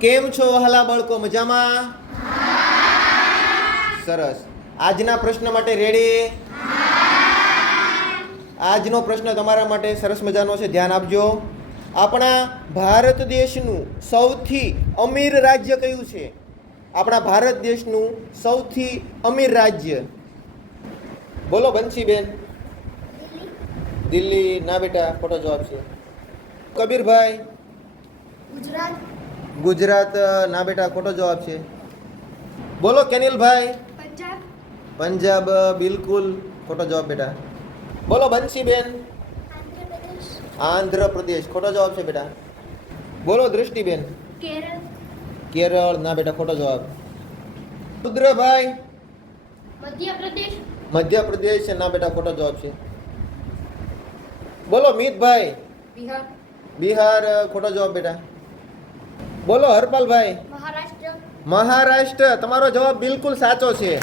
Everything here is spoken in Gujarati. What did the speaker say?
કેમ છો વહાલા બાળકો? મજામાં? સરસ. આજના પ્રશ્ન માટે રેડી આજનો પ્રશ્ન તમારા માટે સરસ મજાનો છે. ધ્યાન આપજો. આપણા ભારત દેશનું સૌથી અમીર રાજ્ય કયું છે? આપણા ભારત દેશનું સૌથી અમીર રાજ્ય. બોલો બંસીબેન. દિલ્હી. ના બેટા, ખોટો જવાબ છે. કબીરભાઈ. ગુજરાત. ગુજરાત ના બેટા ખોટો જવાબ છે. બોલો કેનિલભાઈ. પંજાબ. પંજાબ બિલકુલ ખોટો જવાબ બેટા. બોલો બંસીબેન. આંધ્રપ્રદેશ. આંધ્રપ્રદેશ ખોટો જવાબ છે બેટા. બોલો દ્રષ્ટિબેન કેરળ. કેરળ ના બેટા ખોટો જવાબ. રુદ્રભાઈ. મધ્યપ્રદેશ. મધ્યપ્રદેશ ના બેટા ખોટો જવાબ છે. બોલો મિતભાઈ. બિહાર. બિહાર ખોટો જવાબ બેટા. બોલો હરપાલભાઈ. મહારાષ્ટ્ર. મહારાષ્ટ્ર. તમારો જવાબ બિલકુલ સાચો છે.